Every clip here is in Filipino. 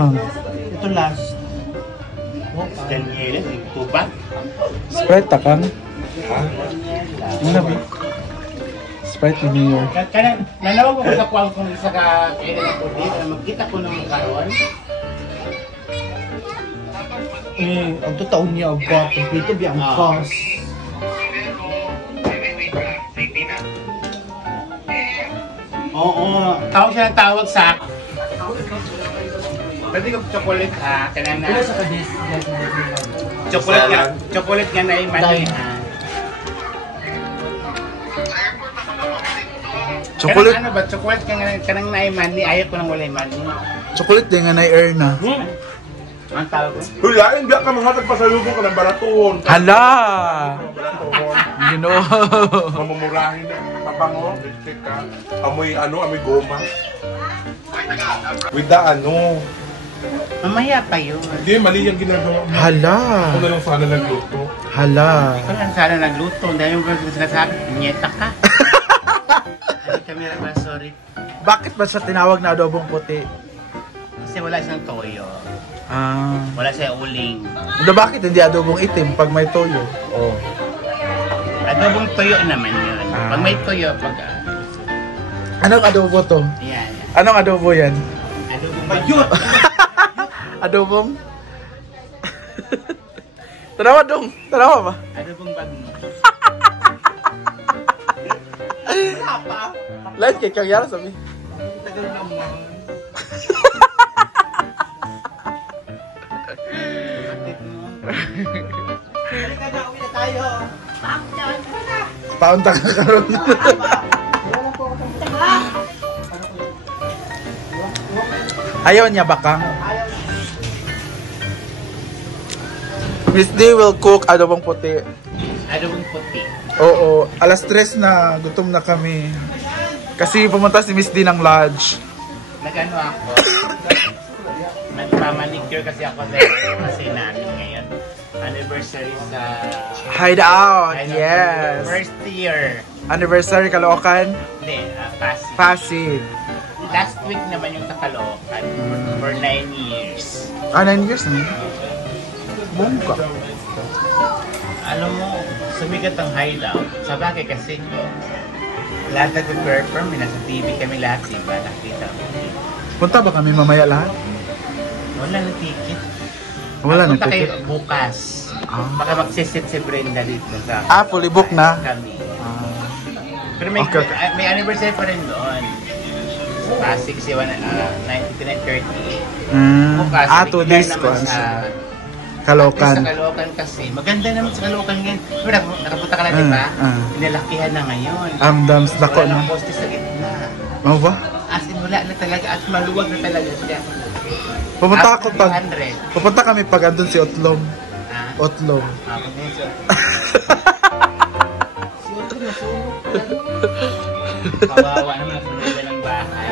Kang? Ito last. Daniela, tuba? Sprite ta Kang? Ano ba? Sprite ni New York. Kaya nanawag ko sa kuwang kung isa ka kailan ako dito na magkita ko ng karon. Ang totoo niya ba? Dito biyang cost. Oo, tawag siya ng tawag sa pwede ko chocolate ha, kanana. Kaya sa kadis. Chocolate nga na yung mani ha. Chocolate, Kanang ano ba? Chocolate ka nga kanang na yung mani, ayaw ko nang wala yung mani. chocolate din nga na-air na. Ang tawag ko? Hulain, biyak ka mga nagpasalubong ka ng balatuhon. Hala! Balatuhon. You know. Mamumurahin na. Papango, lipstick ka. Amoy amoy goma. With the Mamaya pa yun. Hindi, mali yung ginagawa mo. Hala! Ako na lang sana nagluto. Hala! Ikaw lang sana nagluto. Dahil yung sinasabi, nyeta ka. Ay, camera ba? Sorry. Bakit ba siya tinawag na adobong puti? Kasi wala siyang toyo. Ah. Wala siyang uling. Bakit hindi adobong itim pag may toyo? Oh. Adobong toyo naman yun. Pag may toyo, Anong adobo to? Yan. Anong adobo yan? Adobong bayot! Adobong? Tanawa dong. Tanawa ba? Adobong bagno. Lahat kay Kagyara sabi. Tagal naman. Halika na, uwi na tayo. Paunta ka karon. Ayaw niya ba Kang? Miss D will cook adobong puti. Adobong puti. Oo, alas 3 na, gutom na kami. Kasi pumunta si Miss D ng lodge. Nag-ano ako? Nagpamanicure kasi ako kasi namin ngayon. Anniversary sa... Hideout, yes. First year. Anniversary Caloocan, Hindi, Pasig. Pasig. Last week naman yung sa Caloocan for 9 years. 9 years na. Bongga. Alam mo, sumigat ang hideout. Sa bagay kasi lahat nag-perform, nasa TV kami lahat, diba? Nakita mo. Punta ba kami mamaya lahat? Wala na ticket. Wala na Punta ticket. kayo bukas. Baka magsisit si Brenda dito sa... Fully booked na? Kami. Pero may, Okay. may anniversary pa rin doon. Sa Pasig, si 1938. Bukas, 2 days ko. Caloocan. Sa Caloocan kasi. Maganda naman sa Caloocan ngayon. Pero nakapunta ka na, di ba? Pinalakihan na ngayon. Dams na ko Wala na. ng poste sa gitna. Ano ba? As in, wala na talaga. At maluwag na talaga siya. Pupunta ako After pag... 200. Pupunta kami pag andun si Otlong. Ah, Otlong. kawawa naman. Nasunugan ng bahay.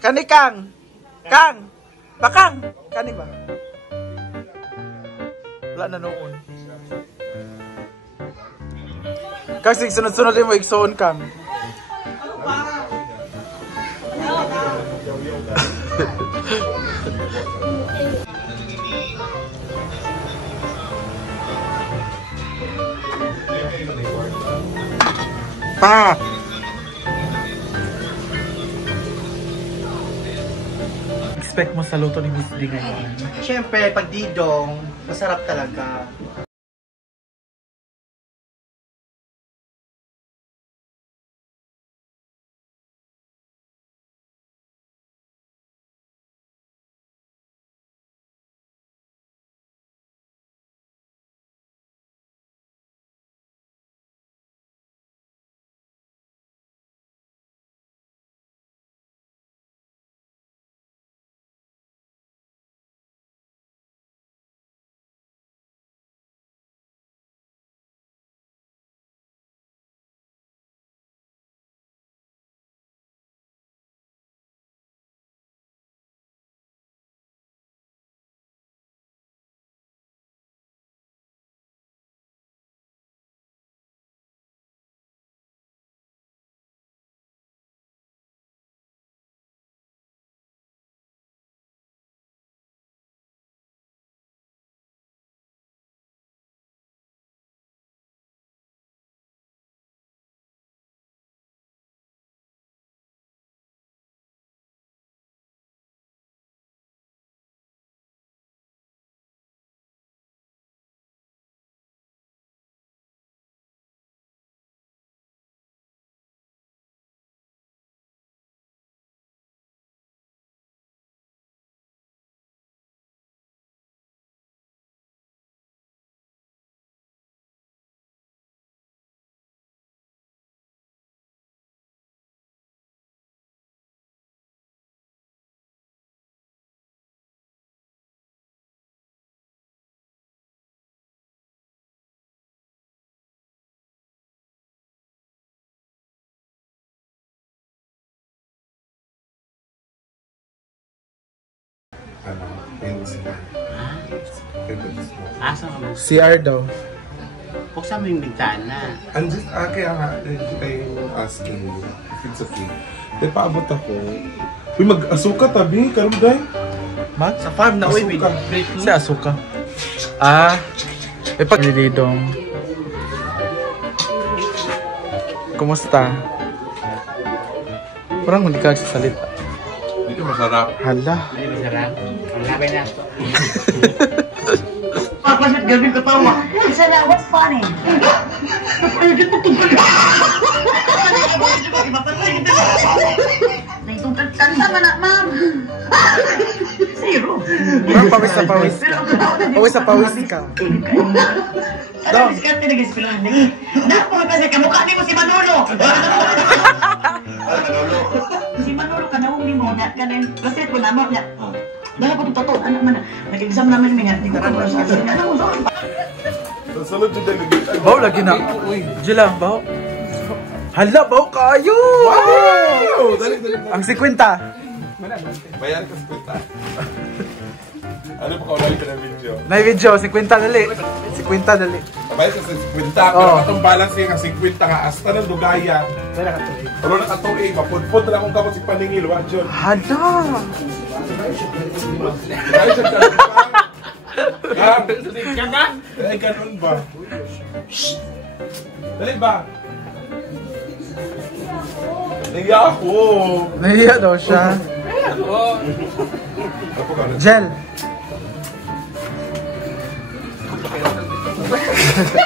Kani Kang! Kang! Bakang! Kani ba? Wala na noon. Kasi sunod-sunod mo igsoon Kang. Pa! Expect mo sa luto ni Miss D ngayon? Siyempre, pag didong, masarap talaga. ano, yung sila. Asa ka mo? CR daw. Buksan mo yung bintana. I'm just, kaya nga, I'm asking you if it's okay. May paabot ako. Uy, mag-asuka tabi, karoon day. Mat? Sa farm na, uy, Asuka. Si Asuka. Ah. Eh, pag nilidong. Kumusta? Parang hindi ka nagsasalita. Dito masarap. Hala. Hindi masarap. Ang labay na. Papasit gawin ko tawa. Isa na, what's funny? Kanta man na, ma'am. Zero. Parang pawis na pawis ka. Pawis na pawis ka. Ano, diskarte na gispilan. Naku, kasi kamukha ni mo si Manolo. Si Manolo, kanawang mo na, kanin, kasi ko naman niya. Dahil po ito, anak man, nag-exam namin niya. Hindi ko pa sa asin. Ano mo, sorry. Salud yung delegate. Baw lagi na. Jila, baw. Hala, baw kayo! Wow! Dali. Ang 50. Bayan ka sa kwenta. Ano pa kaulay ka na video? Na video, 50 dali. 50 dali. Bayan ka sa 50. Pero itong balance nga 50 nga. Asta ng dugaya. Pero nakatuloy. Mapudpud na akong kapag si Paningil. Watch yun. Hala! Dahil siya kanon ba? Ay, kanon ba? Shhh! Dali ba? Nahiya ako. Nahiya daw siya. Ako ka na. Gel.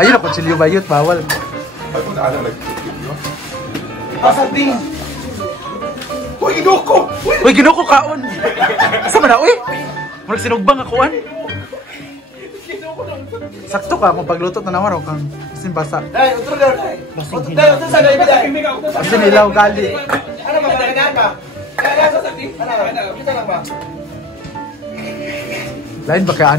Ayun ako, chilyo bayot, bawal. Ay, kung naalang nag-tip, no? Pasating! Uy, inuko! Uy, ginuko kaon! Asa man na, uy? Murag sinugbang ako, an? Sakto ka, kung pagluto na naman, kang simbasa. Ay, utro daw, ay. Utro sa dahil biday. Kasi nilaw gali. Ano ba, talagaan ba? Kaya sa sakti? Ano, kita lang ba? Lain ba ka